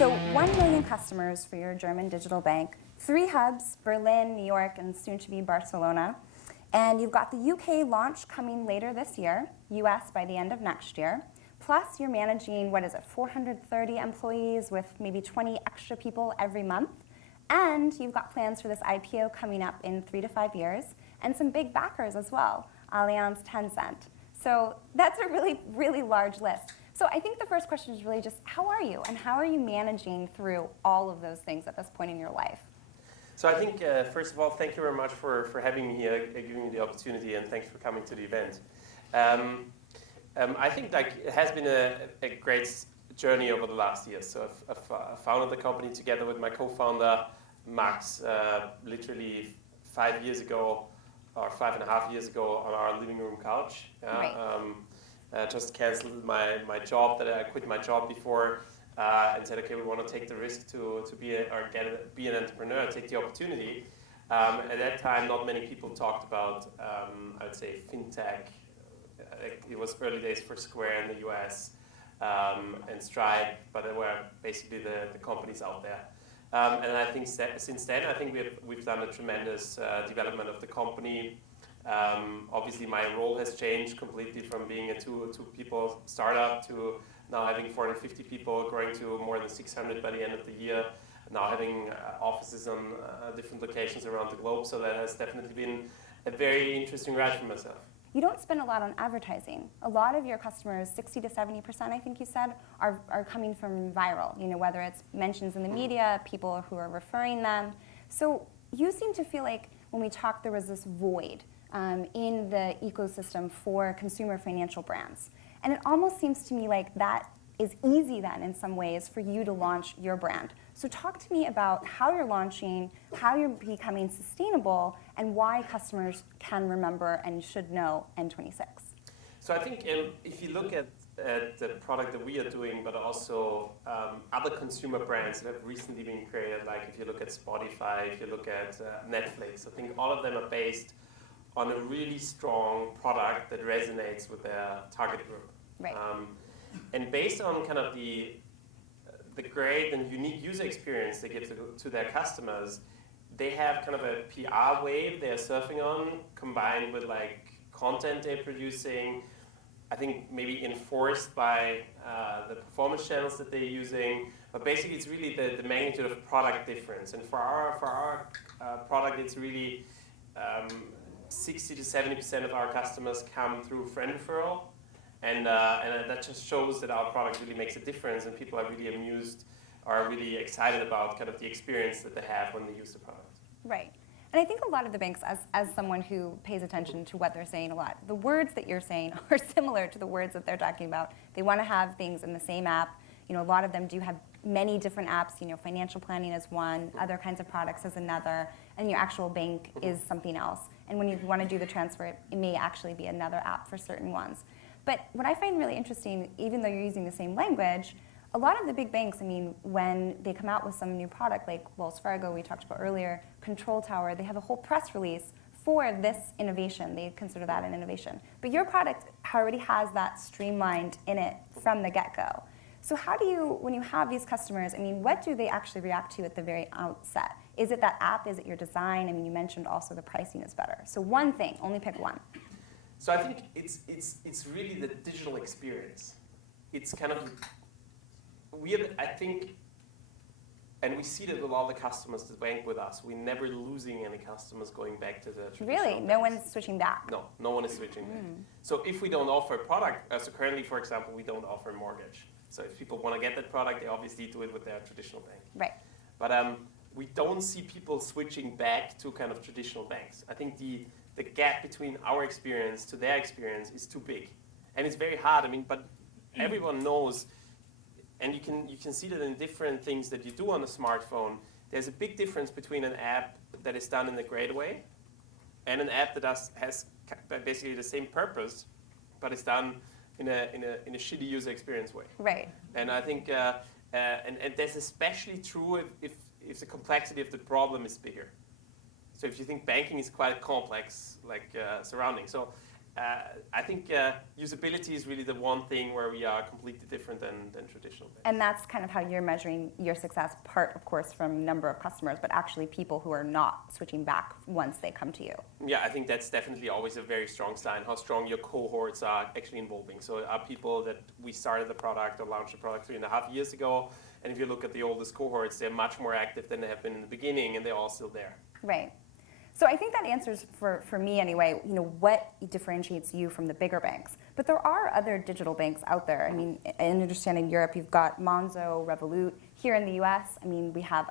So 1 million customers for your German digital bank, 3 hubs, Berlin, New York, and soon to be Barcelona. And you've got the UK launch coming later this year, US by the end of next year. Plus you're managing, 430 employees with maybe 20 extra people every month. And you've got plans for this IPO coming up in 3 to 5 years, and some big backers as well, Allianz, Tencent. So that's a really, really large list. So I think the first question is really just, how are you? And how are you managing through all of those things at this point in your life? So I think, first of all, thank you very much for having me here, giving me the opportunity, and thanks for coming to the event. I think it has been a great journey over the last years. So I've founded the company together with my co-founder, Max, literally 5 years ago, or 5.5 years ago, on our living room couch. Right. Just canceled my job. I quit my job before and said, okay, we want to take the risk to be an entrepreneur, take the opportunity. At that time, not many people talked about, I would say, FinTech. It was early days for Square in the US and Stripe, but there were basically the companies out there. And I think since then, I think we've done a tremendous development of the company. Obviously, my role has changed completely from being a two-people startup to now having 450 people, growing to more than 600 by the end of the year. Now having offices on different locations around the globe. So that has definitely been a very interesting ride for myself. You don't spend a lot on advertising. A lot of your customers, 60 to 70%, I think you said, are coming from viral, whether it's mentions in the media, people who are referring them. So you seem to feel like when we talked, there was this void in the ecosystem for consumer financial brands. And it almost seems to me like that is easy then in some ways for you to launch your brand. So talk to me about how you're launching, how you're becoming sustainable, and why customers can remember and should know N26. So I think if you look at the product that we are doing, but also other consumer brands that have recently been created, like if you look at Spotify, if you look at Netflix, I think all of them are based on a really strong product that resonates with their target group. Right. And based on kind of the great and unique user experience they give to their customers, they have kind of a PR wave they're surfing on, combined with like content they're producing, I think maybe enforced by the performance channels that they're using. But basically it's really the magnitude of product difference. And for our product, it's really 60 to 70% of our customers come through friend referral. And that just shows that our product really makes a difference, and people are really amused, are really excited about kind of the experience that they have when they use the product. Right. And I think a lot of the banks, as someone who pays attention to what they're saying a lot, the words that you're saying are similar to the words that they're talking about. They want to have things in the same app. A lot of them do have many different apps. Financial planning is one, other kinds of products is another, and your actual bank is something else. And when you want to do the transfer, it may actually be another app for certain ones. But what I find really interesting, even though you're using the same language, a lot of the big banks, when they come out with some new product, like Wells Fargo, we talked about earlier, Control Tower, they have a whole press release for this innovation. They consider that an innovation. But your product already has that streamlined in it from the get-go. So how do you, when you have these customers, what do they actually react to at the very outset? Is it that app? Is it your design? You mentioned also the pricing is better. So one thing, only pick one. So I think it's really the digital experience. It's kind of, I think, and we see that with all the customers that bank with us, we're never losing any customers going back to the traditional Really? banks. No one's switching back? No one is switching back. So if we don't offer a product, so currently, for example, we don't offer mortgage. So if people want to get that product, they obviously do it with their traditional bank. Right. But we don't see people switching back to kind of traditional banks. I think the gap between our experience to their experience is too big. And it's very hard, but everyone knows, and you can see that in different things that you do on a smartphone, there's a big difference between an app that is done in a great way and an app that has basically the same purpose, but it's done in a shitty user experience way. Right. And I think, and that's especially true if the complexity of the problem is bigger. So if you think banking is quite a complex surrounding. So I think usability is really the one thing where we are completely different than traditional banks. And that's kind of how you're measuring your success, part, of course, from number of customers, but actually people who are not switching back once they come to you. Yeah, I think that's definitely always a very strong sign, how strong your cohorts are actually involving. So are people that we started the product or launched the product 3.5 years ago, and if you look at the oldest cohorts, they're much more active than they have been in the beginning, and they're all still there. Right. So I think that answers, for me anyway, what differentiates you from the bigger banks. But there are other digital banks out there. I mean, I understand in Europe you've got Monzo, Revolut. Here in the US, I mean, we have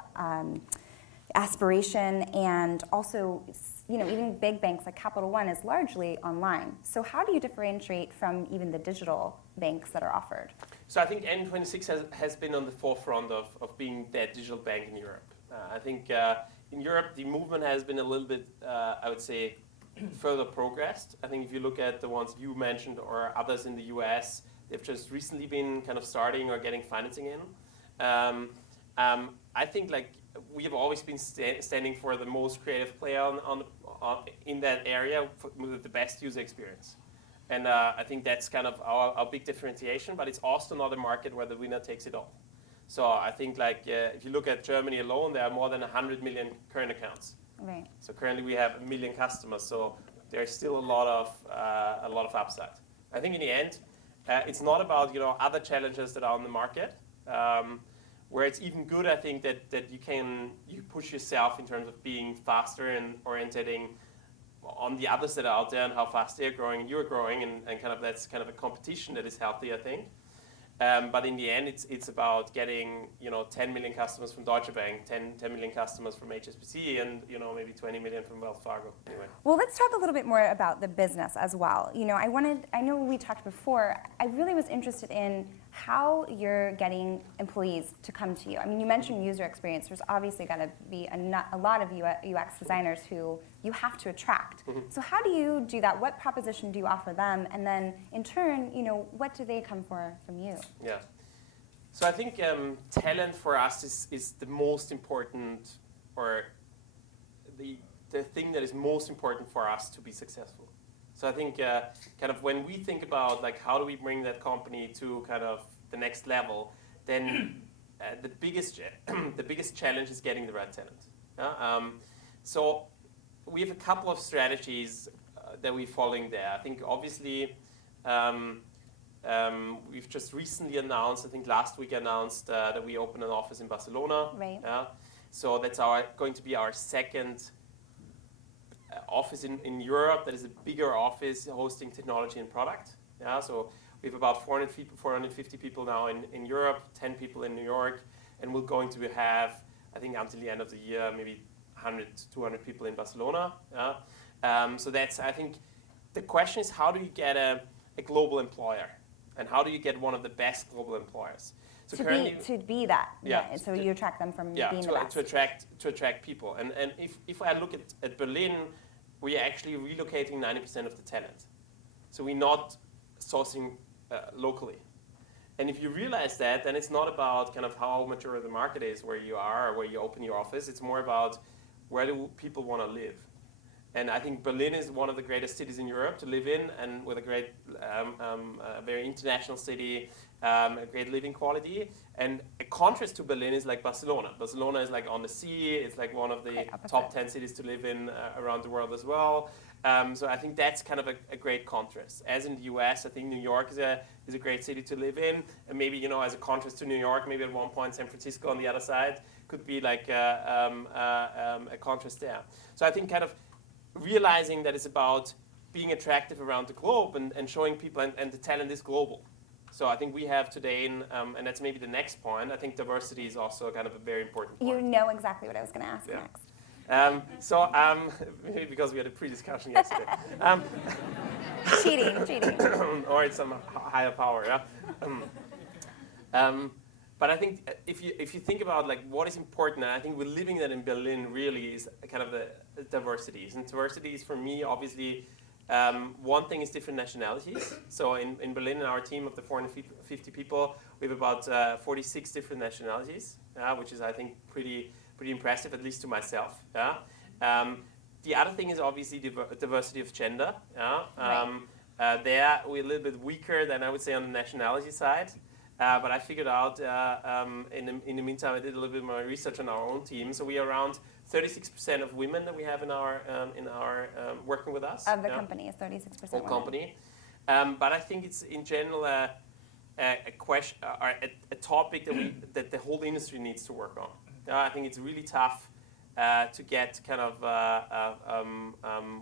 Aspiration, and also, even big banks like Capital One is largely online. So how do you differentiate from even the digital banks that are offered? So I think N26 has been on the forefront of being that digital bank in Europe. I think in Europe, the movement has been a little bit, I would say, further progressed. I think if you look at the ones you mentioned or others in the US, they've just recently been kind of starting or getting financing in. I think we have always been standing for the most creative player in that area with the best user experience. And I think that's kind of our big differentiation, but it's also not a market where the winner takes it all. So I think if you look at Germany alone, there are more than 100 million current accounts. Right. So currently we have 1 million customers. So there's still a lot of upside. I think in the end, it's not about other challenges that are on the market. Where it's even good, I think that you push yourself in terms of being faster and orientating on the others that are out there and how fast they're growing and you're growing, and kind of that's kind of a competition that is healthy, I think. But in the end, it's about getting 10 million customers from Deutsche Bank, 10 million customers from HSBC, and maybe 20 million from Wells Fargo. Anyway. Well, let's talk a little bit more about the business as well. I know we talked before. I really was interested in how you're getting employees to come to you. I mean, you mentioned user experience. There's obviously got to be a lot of UX designers who you have to attract. Mm-hmm. So how do you do that? What proposition do you offer them? And then, in turn, what do they come for from you? Yeah. So I think talent for us is the most important, or the thing that is most important for us to be successful. So I think kind of when we think about how do we bring that company to kind of the next level, then the biggest challenge is getting the right talent. So we have a couple of strategies that we're following there. I think obviously we've just recently announced, I think last week announced that we opened an office in Barcelona. Right. So that's going to be our second office in Europe that is a bigger office hosting technology and product. So we have about 450 people now in Europe, 10 people in New York, and we're going to have, I think until the end of the year, maybe 100 to 200 people in Barcelona. So that's, I think, the question is how do you get a global employer? And how do you get one of the best global employers? So to be that. Yeah. So you attract them from being the best. To attract people. And if I look at Berlin, we're actually relocating 90% of the talent. So we're not sourcing locally. And if you realize that, then it's not about kind of how mature the market is where you are or where you open your office. It's more about where do people want to live. And I think Berlin is one of the greatest cities in Europe to live in, and with a great, very international city, a great living quality. And a contrast to Berlin is like Barcelona. Barcelona is on the sea. It's one of the top 10 cities to live in around the world as well. So I think that's kind of a great contrast. As in the US, I think New York is a great city to live in. And maybe, as a contrast to New York, maybe at one point San Francisco on the other side could be a contrast there. So I think kind of realizing that it's about being attractive around the globe and showing people, and the talent is global. So I think we have today, and that's maybe the next point, I think diversity is also kind of a very important point. You know exactly what I was going to ask next. Maybe because we had a pre-discussion yesterday. Cheating. Or it's some higher power, yeah? But I think if you think about what is important, and I think we're living that in Berlin really is kind of the diversities. And diversities for me, obviously, one thing is different nationalities. So in Berlin, in our team of the 450 people, we have about 46 different nationalities, which is, I think, pretty impressive, at least to myself. The other thing is obviously diversity of gender. Yeah? Right. There we're a little bit weaker than I would say on the nationality side. But I figured out in the meantime, I did a little bit more research on our own team. So we are around 36% of women that we have in our working with us. Of the company is 36% whole women. company. But I think it's in general a question, a topic that the whole industry needs to work on. I think it's really tough to get kind of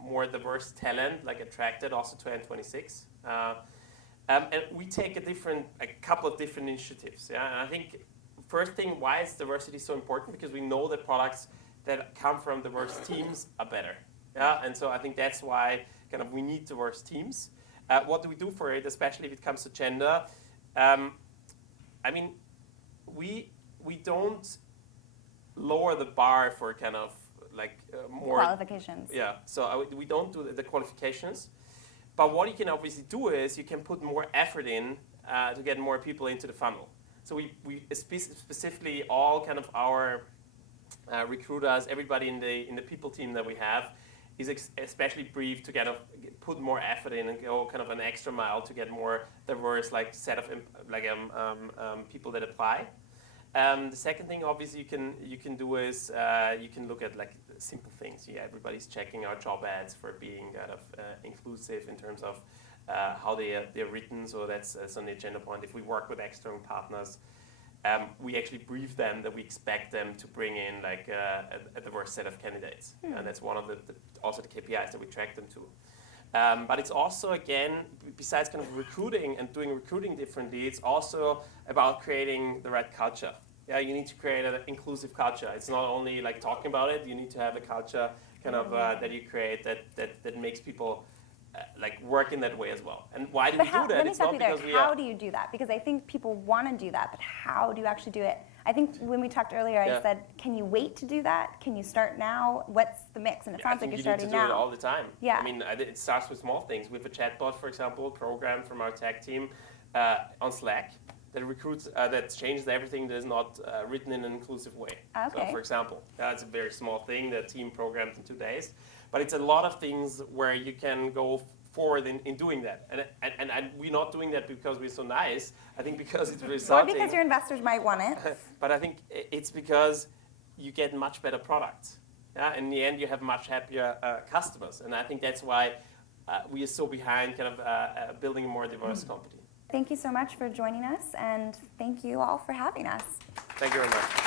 more diverse talent, like attracted also to N26. And we take a couple of different initiatives. Yeah? And I think first thing, why is diversity so important? Because we know that products that come from diverse teams are better. Yeah? And so I think that's why kind of we need diverse teams. What do we do for it, especially if it comes to gender? I mean, we don't lower the bar for kind of like more qualifications. Yeah, so we don't do the qualifications. But what you can obviously do is you can put more effort in to get more people into the funnel. So we specifically all kind of our recruiters, everybody in the people team that we have is especially briefed to kind of put more effort in and go kind of an extra mile to get more diverse like set of people that apply. The second thing, obviously, you can do is you can look at like simple things. Yeah, everybody's checking our job ads for being kind of inclusive in terms of how they're written. So that's on the agenda point. If we work with external partners, we actually brief them that we expect them to bring in like a diverse set of candidates, and that's one of also the KPIs that we track them to. But it's also, again, besides kind of recruiting and doing recruiting differently, it's also about creating the right culture. Yeah, you need to create an inclusive culture. It's not only like talking about it. You need to have a culture kind of that you create that makes people like work in that way as well. And why do we do that? Let me It's stop not you there. because How do you do that? Because I think people want to do that, but how do you actually do it? I think when we talked earlier, I said, can you wait to do that? Can you start now? What's the mix? And it sounds like you're starting now. You need to do it all the time. Yeah. I mean, it starts with small things. We have a chatbot, for example, programmed from our tech team on Slack that recruits, that changes everything that is not written in an inclusive way. Okay. So, for example, that's a very small thing that team programmed in 2 days. But it's a lot of things where you can go forward in doing that. And we're not doing that because we're so nice. I think because it's resulting. Or because your investors might want it. But I think it's because you get much better products. Yeah? In the end, you have much happier customers. And I think that's why we are so behind kind of building a more diverse company. Thank you so much for joining us, and thank you all for having us. Thank you very much.